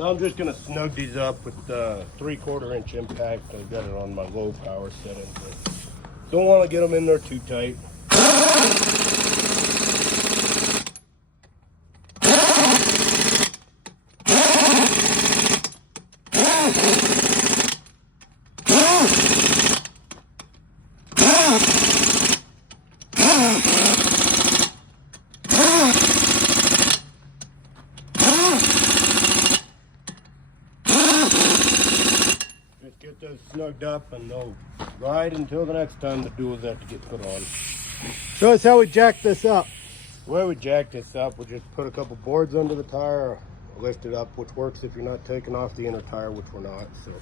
Now I'm just gonna snug these up with 3/4 inch impact. I got it on my low power setting. But don't want to get them in there too tight. Get those snugged up and they'll ride until the next time the duals have to get put on. Show us how we jack this up. The way we jack this up, we just put a couple boards under the tire, lift it up, which works if you're not taking off the inner tire, which we're not. So